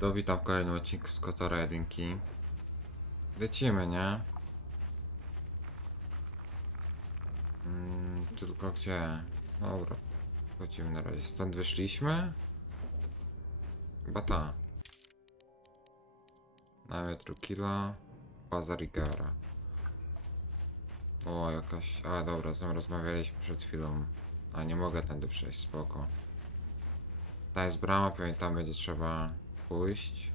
Witam w kolejnym odcinku z Kotora 1. Lecimy, nie? Tylko gdzie? Dobra, chodzimy na razie. Stąd wyszliśmy? Chyba ta. Na metru kilo. Baza Rigara. O, jakaś... A, dobra, z nią rozmawialiśmy przed chwilą. A, nie mogę tędy przejść, spoko. Ta jest brama, pewnie tam będzie trzeba pójść.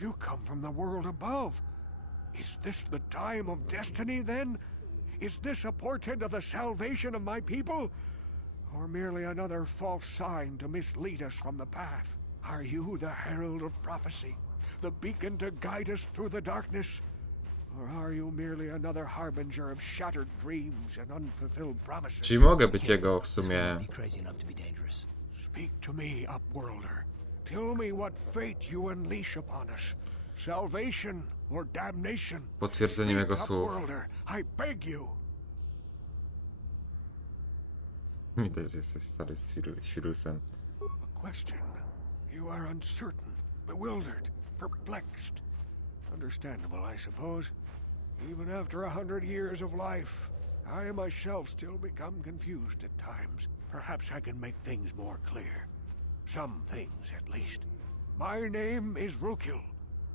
You come from the world above. Is this the time of destiny then? Is this a portent of the salvation of my people? Or merely another false sign to mislead us from the path? Are you the herald of prophecy? The beacon to guide us through the darkness? Or are you merely another harbinger of shattered dreams and unfulfilled promises? Czyli mogę być jego w sumie... Speak to me, Upworlder. Tell me what fate you unleash upon us. Salvation or damnation. Potwierdzeniem jego słów. Upworlder, I beg you. Widać, że jesteś stary z świrusem. A question. You are uncertain, bewildered, perplexed. Understandable, I suppose. Even after 100 years of life, I myself still become confused at times. Perhaps I can make things more clear. Some things, at least. My name is Rukil,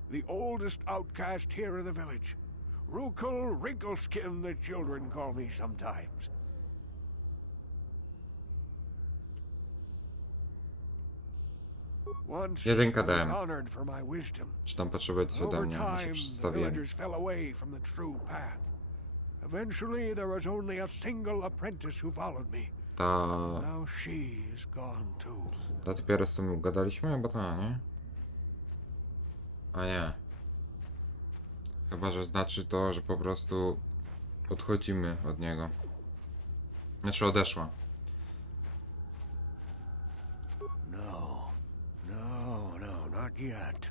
the oldest outcast here in the village. Rukil Wrinkleskin, the children call me sometimes. Once I Jedynka was dałem. honored for my wisdom. Czy tam potrzebuje coś ode Over mnie? Ja się time, the przedstawiłem. villagers fell away from the true path. Eventually, there was only a single apprentice who followed me. Now she is gone too. Ta dopiero z tym gadaliśmy? Chyba ta, nie? A nie. Chyba, że znaczy to, że po prostu odchodzimy od niego. Znaczy odeszła. Not yet.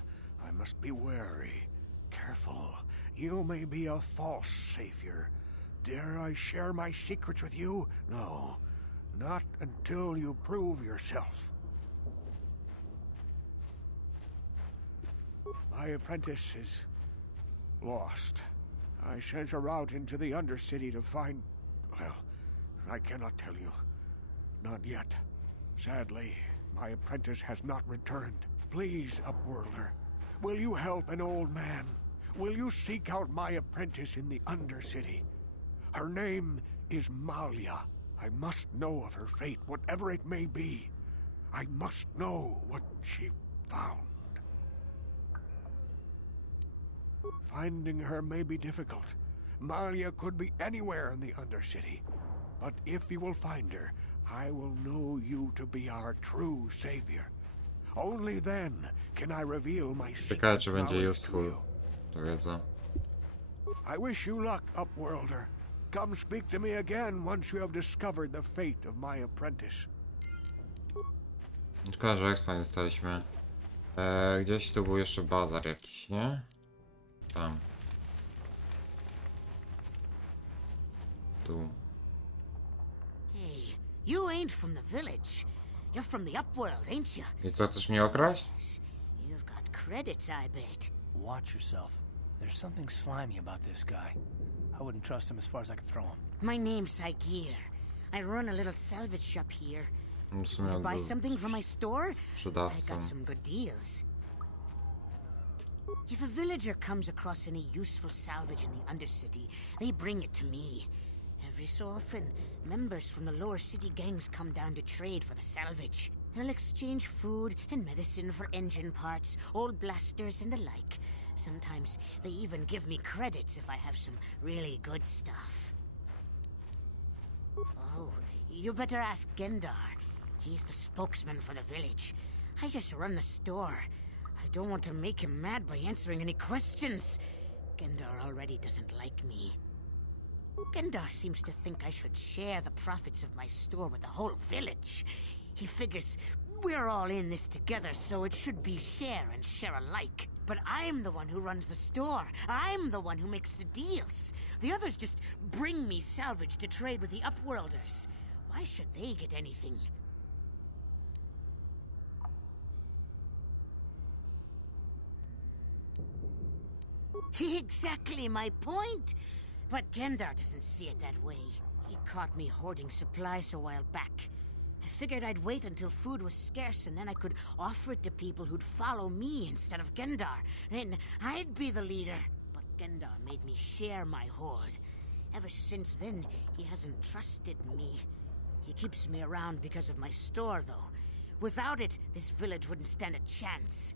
I must be wary. Careful. You may be a false savior. Dare I share my secrets with you? No. Not until you prove yourself. My apprentice is lost. I sent her out into the Undercity to find... Well, I cannot tell you. Not yet. Sadly, my apprentice has not returned. Please, Upworlder, will you help an old man? Will you seek out my apprentice in the Undercity? Her name is Malia. I must know of her fate, whatever it may be. I must know what she found. Finding her may be difficult. Malia could be anywhere in the Undercity. But if you will find her, I will know you to be our true savior. Only then can I reveal my Ciekawe, czy będzie knowledge to useful. you. To wiedza. I wish you luck, Upworlder. Come speak to me again once you have discovered the fate of my apprentice. Szkoda, że ekspa nie staliśmy. Gdzieś tu był jeszcze bazar jakiś, nie? Tam. Tu. Hey, you ain't from the village. You're from the Upworld, ain't you? I co, chcesz mnie okraść? You've got credits, I bet. Watch yourself. There's something slimy about this guy. I wouldn't trust him as far as I could throw him. My name's Saigir. I run a little salvage shop here. W sumie To on buy był something from my store? I sprzedawcą. got some good deals. If a villager comes across any useful salvage in the Undercity, they bring it to me. Every so often, members from the lower city gangs come down to trade for the salvage. They'll exchange food and medicine for engine parts, old blasters and the like. Sometimes they even give me credits if I have some really good stuff. Oh, you better ask Gendar. He's the spokesman for the village. I just run the store. I don't want to make him mad by answering any questions. Gendar already doesn't like me. Gendar seems to think I should share the profits of my store with the whole village. He figures we're all in this together, so it should be share and share alike. But I'm the one who runs the store. I'm the one who makes the deals. The others just bring me salvage to trade with the Upworlders. Why should they get anything? Exactly my point. But Gendar doesn't see it that way. He caught me hoarding supplies a while back. I figured I'd wait until food was scarce and then I could offer it to people who'd follow me instead of Gendar. Then I'd be the leader. But Gendar made me share my hoard. Ever since then, he hasn't trusted me. He keeps me around because of my store, though. Without it, this village wouldn't stand a chance.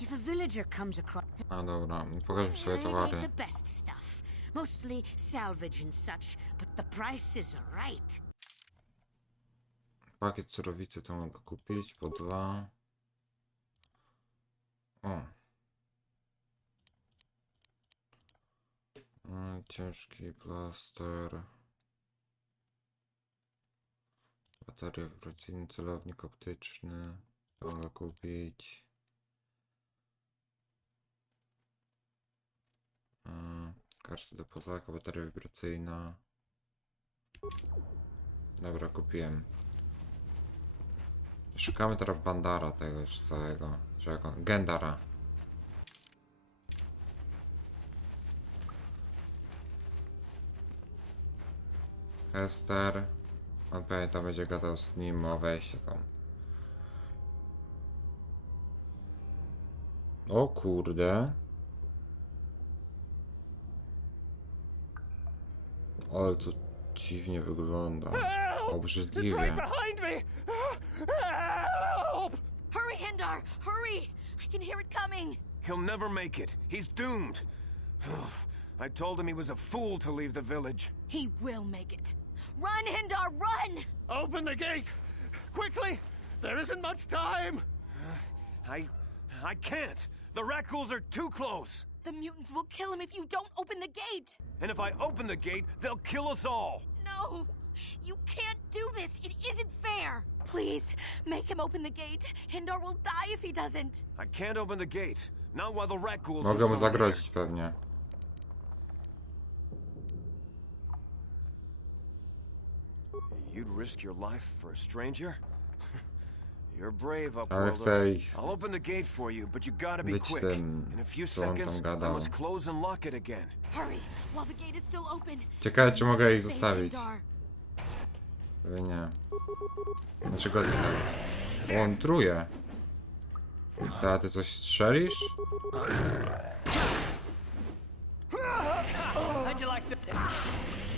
If a villager comes across... A dobra, pokażmy sobie I towary. get the best stuff. Mostly salvage and such, but the prices are right. Pakiet surowicy to mogę kupić po 2. O. Ciężki plaster. Bateria wibracyjna, celownik optyczny. To mogę kupić. Karty do kozaka, bateria wibracyjna. Dobra, kupiłem. Szukamy teraz Bandara tego już całego. Czy jak on? Gendara. Hester. On pewnie tam będzie gadał z nim o wejściu tam. O kurde. Ale to dziwnie wygląda. Obrzydliwie. behind me! Help! Hurry, Hindar! Hurry! I can hear it coming! He'll never make it. He's doomed. I told him he was a fool to leave the village. He will make it. Run, Hindar, run! Open the gate! Quickly! There isn't much time! I can't. The Rakghouls are too close. The mutants will kill him if you don't open the gate! And if I open the gate, they'll kill us all. No! You can't do this! It isn't fair! Please, make him open the gate. Hindar will die if he doesn't. I can't open the gate. Not while the Rakghouls Mogę mu are so near. zagrozić pewnie. You'd risk your life for a stranger? You're brave, Ale Upworlder. chcę ich I'll open the gate for you, but you gotta be być quick. tym, In a few co on seconds, tam I gadał. must close and lock it again. Hurry, while the gate is still open. Ciekawe, czy mogę ich Save zostawić. Hindar. Pewnie nie. Znaczy go zostawić. O, on truje. A ty coś strzelisz?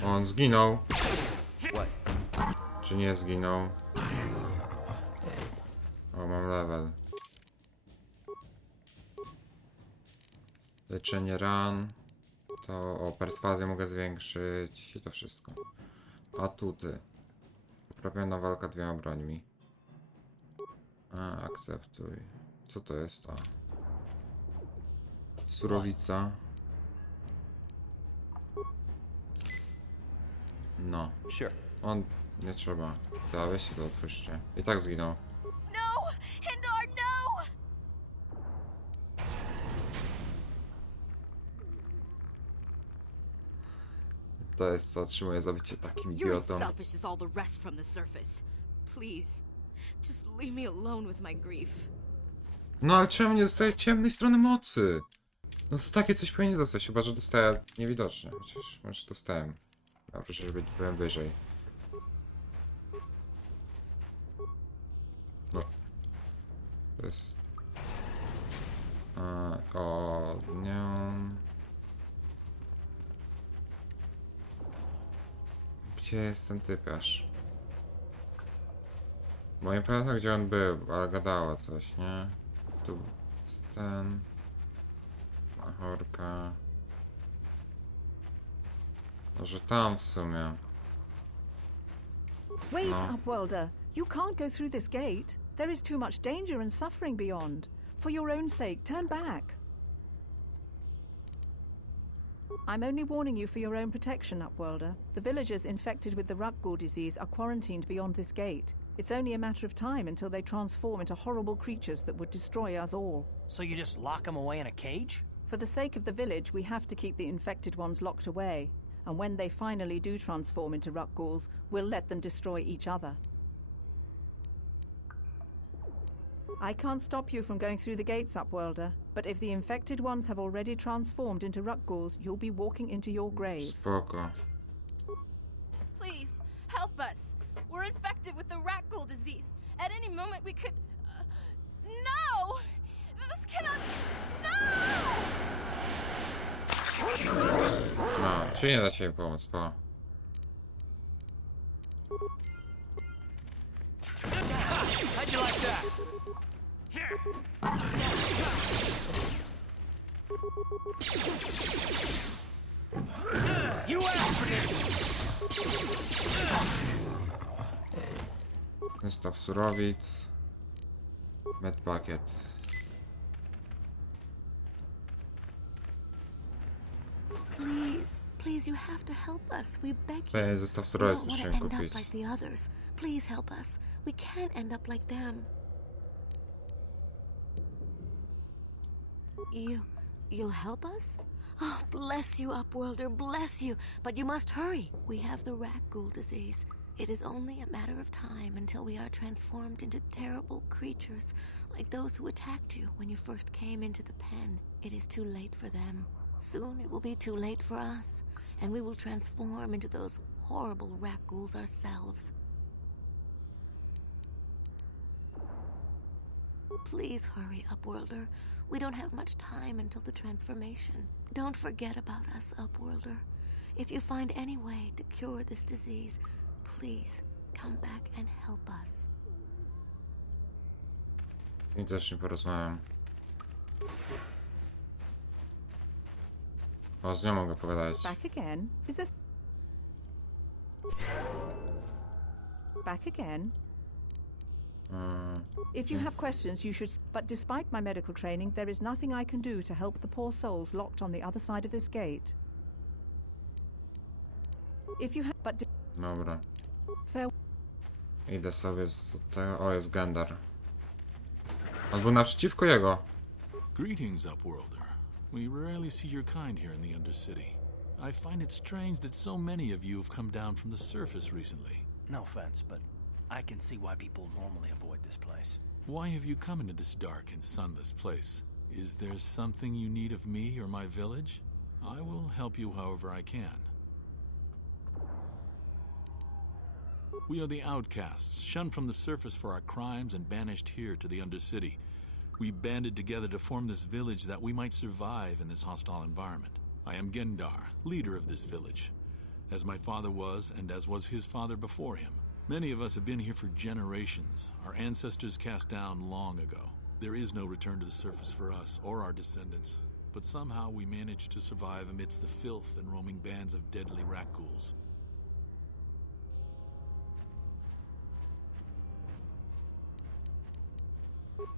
O, on zginął. Czy nie zginął? O, mam level. Leczenie ran. To o, perswazję mogę zwiększyć i to wszystko. Atuty. Poprawiona walka dwiema brońmi. Akceptuj. Co to jest? Surowica. No. Sure. On nie trzeba. Weź się to otwórzcie. I tak zginął. No! Hindar, no! To jest co otrzymuje za bycie takim You're as idiotą. selfish as all the rest from the surface. Please, just leave me alone with my grief. No ale czemu nie dostaję ciemnej strony mocy? No to takie coś powinien dostać, chyba że dostaję niewidocznie. Chociaż może dostałem. Ja proszę, żeby byłem wyżej. No. To jest... nie. Gdzie jest ten typiarz? Bo nie pamiętam gdzie on był, ale gadała coś, nie? Tu jest ten... Machorka... Może tam w sumie. Wait, No. Upworlder. You can't go through this gate. There is too much danger and suffering beyond. For your own sake, turn back. I'm only warning you for your own protection, Upworlder. The villagers infected with the Rakghoul disease are quarantined beyond this gate. It's only a matter of time until they transform into horrible creatures that would destroy us all. So you just lock them away in a cage? For the sake of the village, we have to keep the infected ones locked away. And when they finally do transform into Rakghouls, we'll let them destroy each other. I can't stop you from going through the gates, Upworlder, but if the infected ones have already transformed into ruck ghouls, you'll be walking into your grave. Spoko. Please, help us. We're infected with the rat ghoul disease. At any moment we could... no! This cannot... no! No, czyli nie da się jej pomóc, po. How'd you like that? You asked for this. Zestaw surowic. Medpakiet. Please, you have to help us. We beg you. Zestaw We surowic don't want to musiałem end up kupić. like the others. Please help us. We can't end up like them. You'll help us? Oh, bless you, Upworlder, bless you. But you must hurry. We have the rat ghoul disease. It is only a matter of time until we are transformed into terrible creatures, like those who attacked you when you first came into the pen. It is too late for them. Soon it will be too late for us, and we will transform into those horrible rat ghouls ourselves. Please hurry, Upworlder. We don't have much time until the transformation. Don't forget about us, Upworlder. If you find any way to cure this disease, please come back and help us. I też nie porozmawiam. O, z nią mogę pogadać. Back again? Is this... Back again? If you have questions, you should... But despite my medical training, there is nothing I can do to help the poor souls locked on the other side of this gate. If you have... But... Dobra. Farewell. Idę sobie z tego... O, jest Gendar. On był naprzeciwko jego. Greetings, Upworlder. We rarely see your kind here in the Undercity. I find it strange that so many of you have come down from the surface recently. No offense, but I can see why people normally avoid this place. Why have you come into this dark and sunless place? Is there something you need of me or my village? I will help you however I can. We are the outcasts, shunned from the surface for our crimes and banished here to the Undercity. We banded together to form this village that we might survive in this hostile environment. I am Gendar, leader of this village, as my father was and as was his father before him. Many of us have been here for generations, our ancestors cast down long ago. There is no return to the surface for us or our descendants, but somehow we managed to survive amidst the filth and roaming bands of deadly rat ghouls.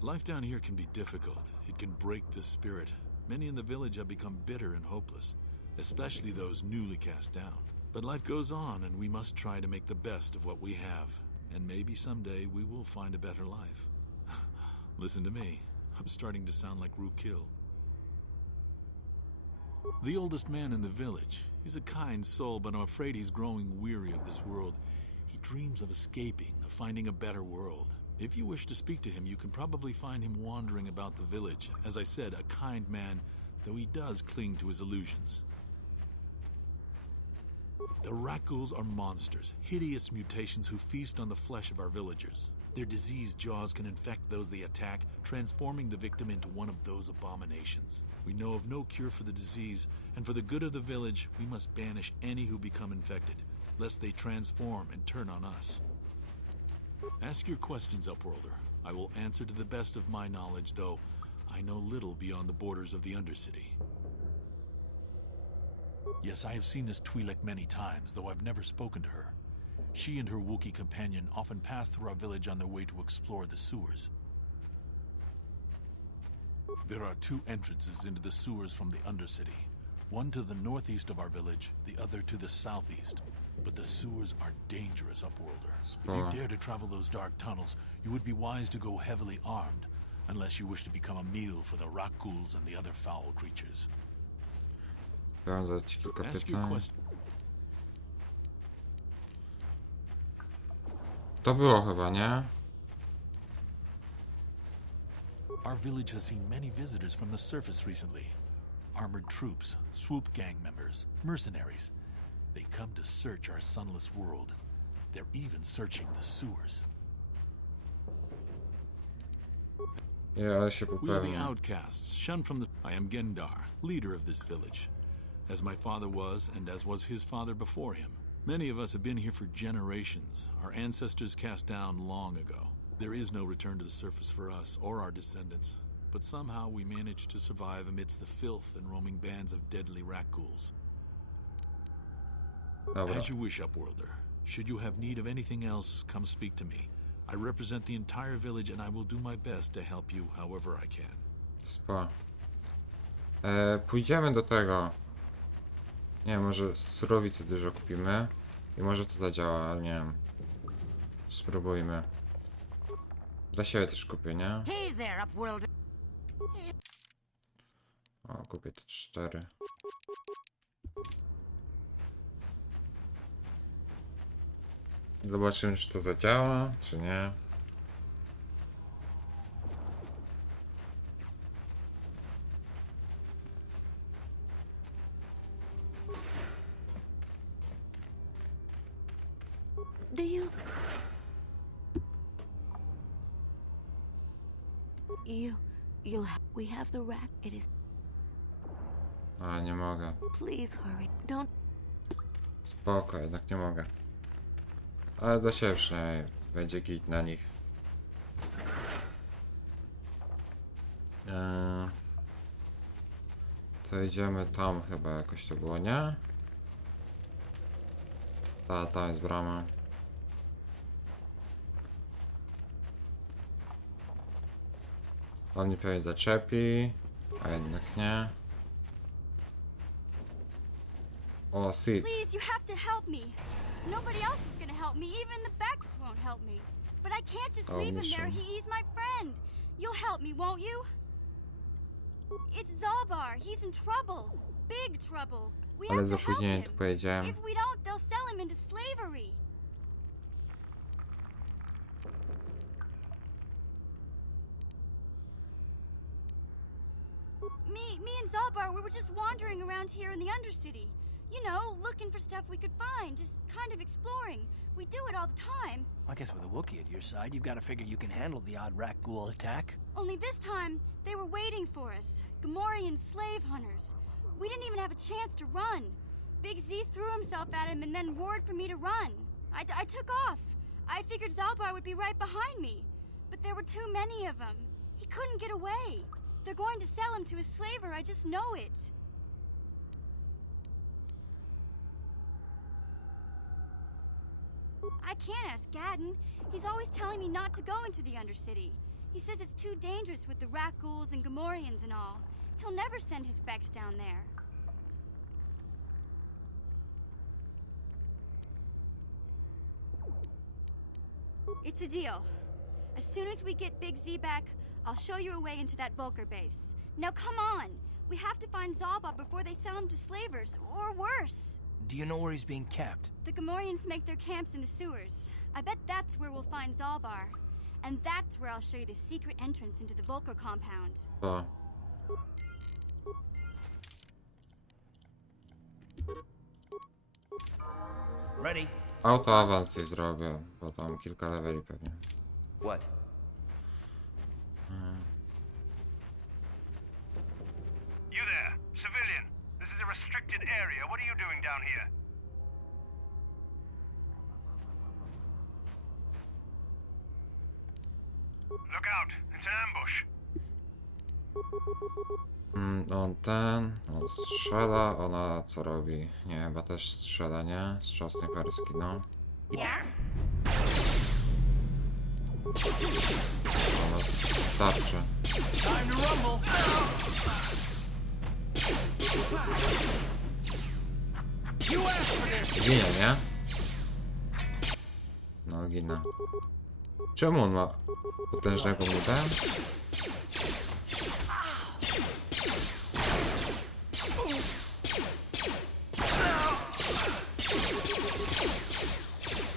Life down here can be difficult. It can break the spirit. Many in the village have become bitter and hopeless, especially those newly cast down. But life goes on, and we must try to make the best of what we have. And maybe someday we will find a better life. Listen to me. I'm starting to sound like Rookil. The oldest man in the village. He's a kind soul, but I'm afraid he's growing weary of this world. He dreams of escaping, of finding a better world. If you wish to speak to him, you can probably find him wandering about the village. As I said, a kind man, though he does cling to his illusions. The rat ghouls are monsters, hideous mutations who feast on the flesh of our villagers. Their diseased jaws can infect those they attack, transforming the victim into one of those abominations. We know of no cure for the disease, and for the good of the village, we must banish any who become infected, lest they transform and turn on us. Ask your questions, Upworlder. I will answer to the best of my knowledge, though I know little beyond the borders of the Undercity. Yes, I have seen this Twi'lek many times, though I've never spoken to her. She and her Wookiee companion often pass through our village on their way to explore the sewers. There are two entrances into the sewers from the Undercity. One to the northeast of our village, the other to the southeast. But the sewers are dangerous, Upworlder. If you dare to travel those dark tunnels, you would be wise to go heavily armed, unless you wish to become a meal for the rat ghouls and the other foul creatures. Wiązać kilka Ask your pytań. question. To było chyba, nie? Our village has seen many visitors from the surface recently. Armored troops, swoop gang members, mercenaries. They come to search our sunless world. They're even searching the sewers. Nie, ale się We are the popełnię. outcasts, shunned from the... I am Gendar, leader of this village. As my father was, and as was his father before him. Many of us have been here for generations, our ancestors cast down long ago. There is no return to the surface for us or our descendants, but somehow we managed to survive amidst the filth and roaming bands of deadly rat ghouls. Dobra. As you wish, Upworlder. Should you have need of anything else, come speak to me. I represent the entire village and I will do my best to help you however I can. Spa. Pójdziemy do tego. Nie wiem, może surowicy dużo kupimy. I może to zadziała, ale nie wiem. Spróbujmy. Dla siebie też kupię, nie? Hey there, Upworld. O, kupię te 4. Zobaczymy, czy to zadziała, czy nie. Do you... You'll have... We have the rack. It is... A, nie mogę. Please hurry. Don't... Spoko, jednak nie mogę. Ale dla siebie przynajmniej będzie git na nich. To idziemy tam chyba jakoś to było, nie? Tam jest brama. On mnie pewnie zaczepi, a jednak nie. O, Sid. Please, you have to help me. Nobody else is gonna help me. Even the Becks won't help me. But I can't just leave him there. He's my friend. You'll help me, won't you? It's Zaalbara. He's in trouble. Big trouble. We Ale have z to help opóźnieniem him. tu powiedziałem. If we don't, they'll sell him into slavery. Me and Zaalbara, we were just wandering around here in the Undercity. You know, looking for stuff we could find, just kind of exploring. We do it all the time. I guess with a Wookiee at your side, you've got to figure you can handle the odd rat ghoul attack. Only this time, they were waiting for us. Gamorrean slave hunters. We didn't even have a chance to run. Big Z threw himself at him and then roared for me to run. I took off. I figured Zaalbara would be right behind me. But there were too many of them. He couldn't get away. They're going to sell him to a slaver, I just know it. I can't ask Gadden. He's always telling me not to go into the Undercity. He says it's too dangerous with the rat ghouls and Gamorreans and all. He'll never send his Becks down there. It's a deal. As soon as we get Big Z back, I'll show you a way into that Vulcar base. Now come on! We have to find Zaalbara before they sell him to slavers, or worse. Do you know where he's being kept? The Gamorreans make their camps in the sewers. I bet that's where we'll find Zaalbara. And that's where I'll show you the secret entrance into the Vulcar compound. O. Ready. Auto awans jej zrobię, bo tam kilka leveli pewnie. What? You there, civilian. This is a restricted area. What are you doing down here? Look out, it's an ambush. On strzela, ona co robi? Nie, chyba też strzela, nie? Strzał snajperski, no. Yeah? Ona starczy. Time to rumble. You asked for this. Ginie, nie? No, ginę. Czemu on ma potężnego mutę?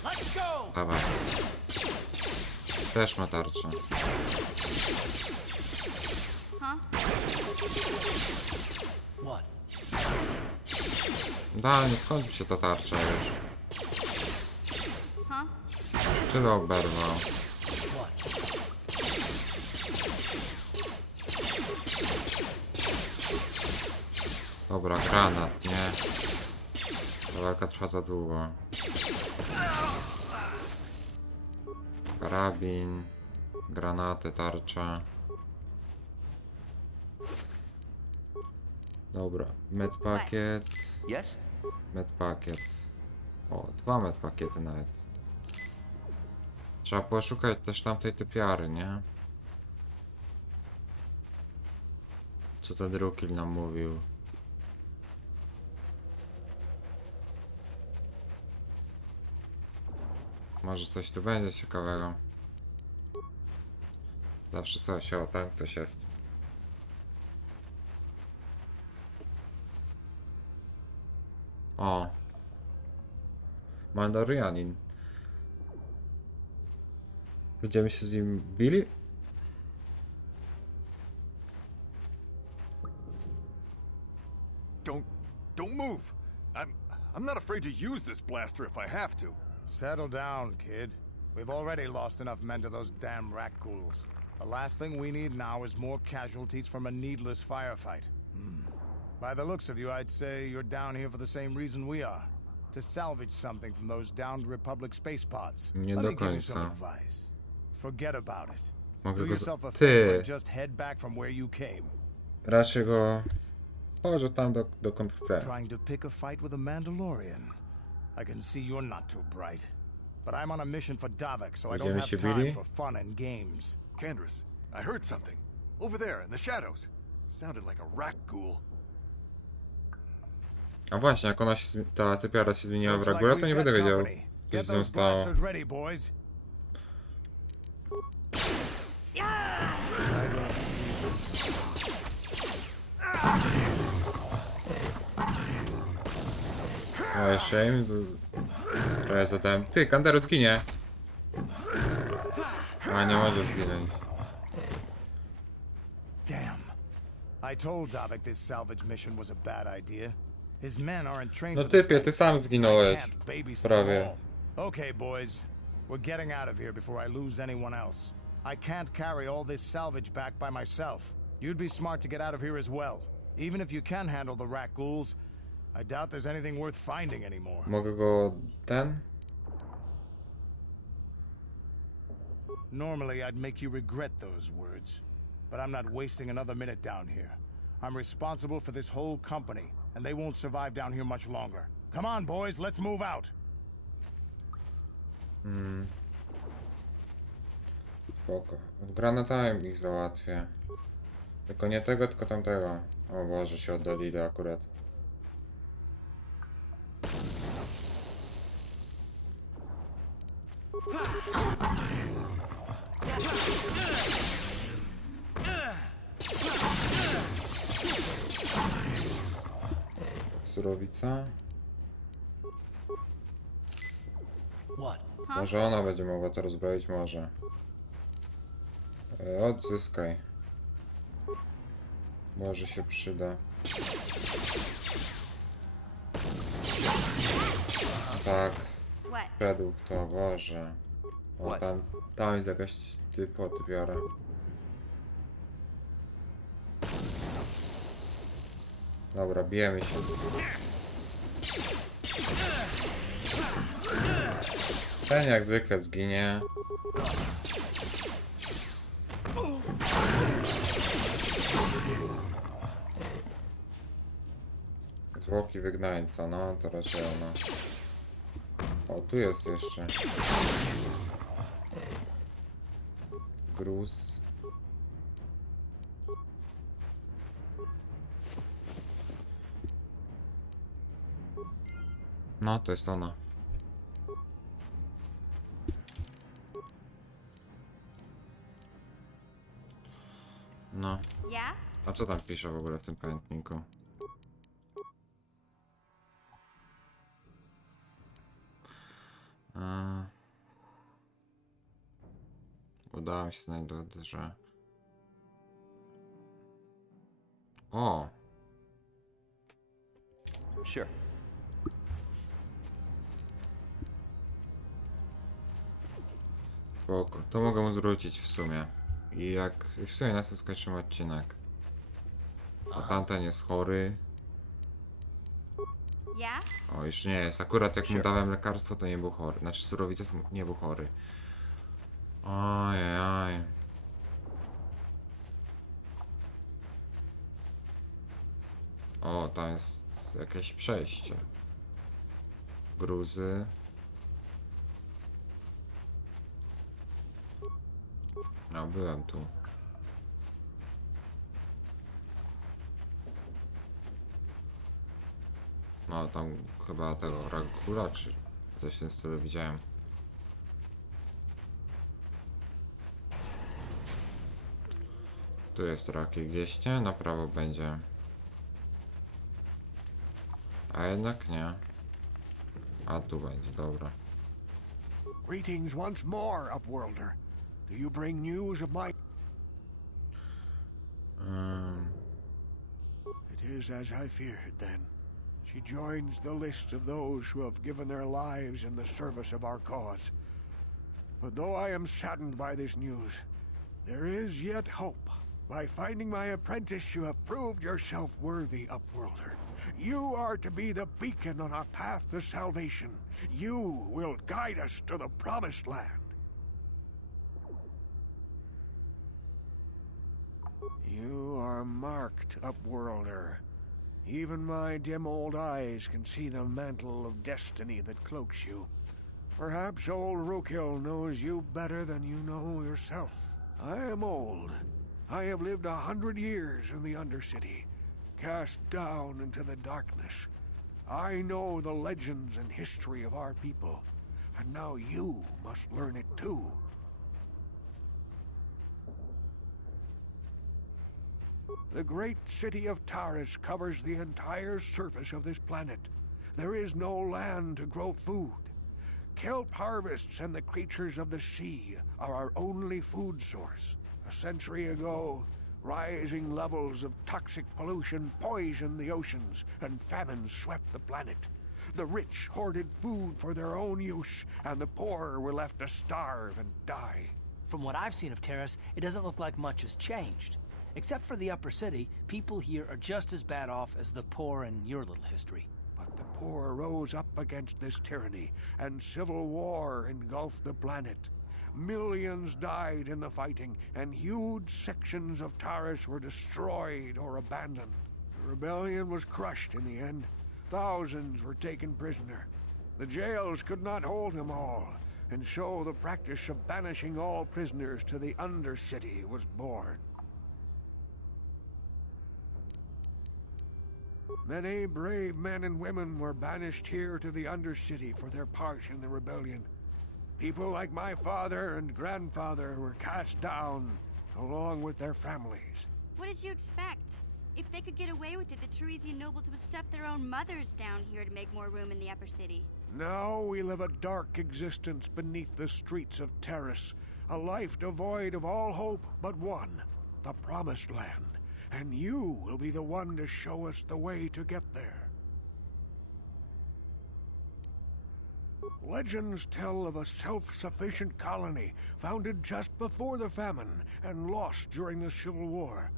Let's go. Dawaj. Też ma tarczę. What? Da, nie skończy się ta tarcza już. Huh? Tyle oberwał. What? Dobra, granat, nie? Ta walka trwa za długo. Karabin, granaty, tarcza. Dobra, medpakiet. Yes? Medpakiet. O, 2 medpakiety nawet. Trzeba poszukać też tamtej typiary, nie? Co ten Drukil nam mówił? Może coś tu będzie ciekawego. Zawsze coś, o tam ktoś jest. O. Mandalorianin. Będziemy się z nim bili? Don't move. I'm not afraid to use this blaster if I have to. Settle down, kid. We've already lost enough men to those damn rat ghouls. The last thing we need now is more casualties from a needless firefight. By the looks of you, I'd say you're down here for the same reason we are. To salvage something from those downed Republic space pods. Nie Let do me give you some końca. advice. Forget about it. Mogę Do go yourself a favor Ty! and just head back from where you came. Raczej go... Położę tam dokąd chcę. Trying to pick a fight with a Mandalorian. I can see you're not too bright. But I'm on a mission for Davik, so I don't Będziemy have się time bili? for fun and games. Kendris, I heard something. Over there in the shadows. Sounded like a rat ghoul. A właśnie, jak ona się, ta typiara się zmieniła w Looks like regulę, to we've nie got będę wiedział, company. co Get z nią those stało. blasters ready, boys. O, jeszcze im... Trochę zadałem. Ty, Kanderut ginie! A, nie może zginąć. Damn. I told Davik this salvage mission was a bad idea. His men aren't trained No for this typie, kind ty of sam thing. zginąłeś. I can't babysit Prawie. them all. Okay, boys. We're getting out of here before I lose anyone else. I can't carry all this salvage back by myself. You'd be smart to get out of here as well. Even if you can handle the rat ghouls, I doubt there's anything worth finding anymore. Mogę go... ten? Normally, I'd make you regret those words. But I'm not wasting another minute down here. I'm responsible for this whole company, and they won't survive down here much longer. Come on, boys, let's move out! Spoko. W granatami ich załatwię. Tylko nie tego, tylko tamtego. O Boże, się oddalili akurat. Surowica. What? Może ona będzie mogła to rozbroić, może. Odzyskaj. Może się przyda. Tak, What? wszedł w to, Boże. O, tam jest jakaś typiara. Dobra, bijemy się. Ten jak zwykle zginie. Zwłoki wygnańca, no to raczej ona. O, tu jest jeszcze. Gruz. No, to jest ona. No. Yeah? A co tam pisze w ogóle w tym pamiętniku? Udało mi się znaleźć, że O! Sure. Spoko. To mogę mu zwrócić w sumie. I w sumie na to skończymy odcinek. A tamten jest chory. Yeah? O, jeszcze nie jest. Akurat jak mu dałem lekarstwo, to nie był chory. Znaczy surowice, to nie był chory. Ojej. O, tam jest jakieś przejście. Gruzy. No, byłem tu. No, tam chyba tego ragula, czy coś w tym stylu widziałem. Tu jest rakie gieście, na prawo będzie. A jednak nie. A tu będzie, dobra. Greetings once more, Upworlder. Do you bring news of my... It is as I feared, then. She joins the list of those who have given their lives in the service of our cause. But though I am saddened by this news, there is yet hope. By finding my apprentice, you have proved yourself worthy, Upworlder. You are to be the beacon on our path to salvation. You will guide us to the promised land. You are marked, Upworlder. Even my dim old eyes can see the mantle of destiny that cloaks you. Perhaps old Rookhill knows you better than you know yourself. I am old. I have lived 100 years in the Undercity, cast down into the darkness. I know the legends and history of our people, and now you must learn it too. The great city of Taris covers the entire surface of this planet. There is no land to grow food. Kelp harvests and the creatures of the sea are our only food source. A century ago, rising levels of toxic pollution poisoned the oceans, and famine swept the planet. The rich hoarded food for their own use, and the poor were left to starve and die. From what I've seen of Terrace, it doesn't look like much has changed. Except for the upper city, people here are just as bad off as the poor in your little history. But the poor rose up against this tyranny, and civil war engulfed the planet. Millions died in the fighting, and huge sections of Taris were destroyed or abandoned. The rebellion was crushed in the end. Thousands were taken prisoner. The jails could not hold them all, and so the practice of banishing all prisoners to the Undercity was born. Many brave men and women were banished here to the Undercity for their part in the rebellion. People like my father and grandfather were cast down, along with their families. What did you expect? If they could get away with it, the Teresian nobles would stuff their own mothers down here to make more room in the upper city. Now we live a dark existence beneath the streets of Taris, a life devoid of all hope but one, the Promised Land. And you will be the one to show us the way to get there. Legends tell of a self-sufficient colony founded just before the famine and lost during the Civil War.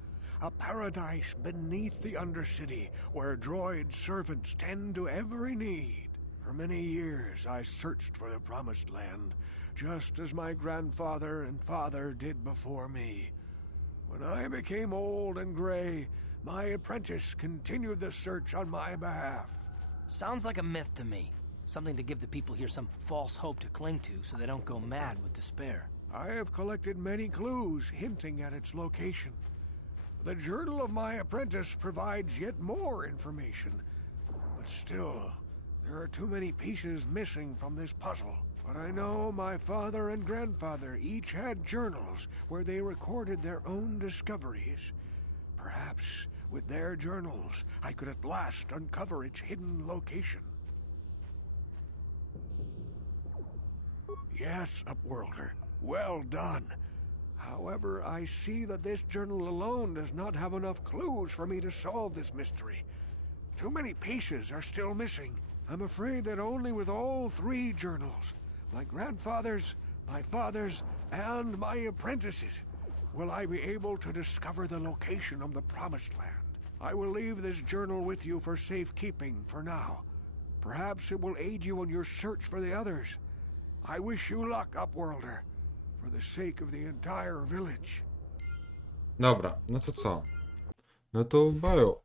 A paradise beneath the Undercity where droid servants tend to every need. For many years I searched for the Promised Land, just as my grandfather and father did before me. When I became old and gray, my apprentice continued the search on my behalf. Sounds like a myth to me. Something to give the people here some false hope to cling to so they don't go mad with despair. I have collected many clues hinting at its location. The journal of my apprentice provides yet more information. But still, there are too many pieces missing from this puzzle. But I know my father and grandfather each had journals where they recorded their own discoveries. Perhaps with their journals, I could at last uncover its hidden location. Yes, Upworlder, well done. However, I see that this journal alone does not have enough clues for me to solve this mystery. Too many pieces are still missing. I'm afraid that only with all 3 journals, my grandfather's, my father's, and my apprentice's, will I be able to discover the location of the Promised Land. I will leave this journal with you for safekeeping for now. Perhaps it will aid you in your search for the others. I wish you luck, Upworlder, for the sake of the entire village. Dobra, no to co? No to bajo.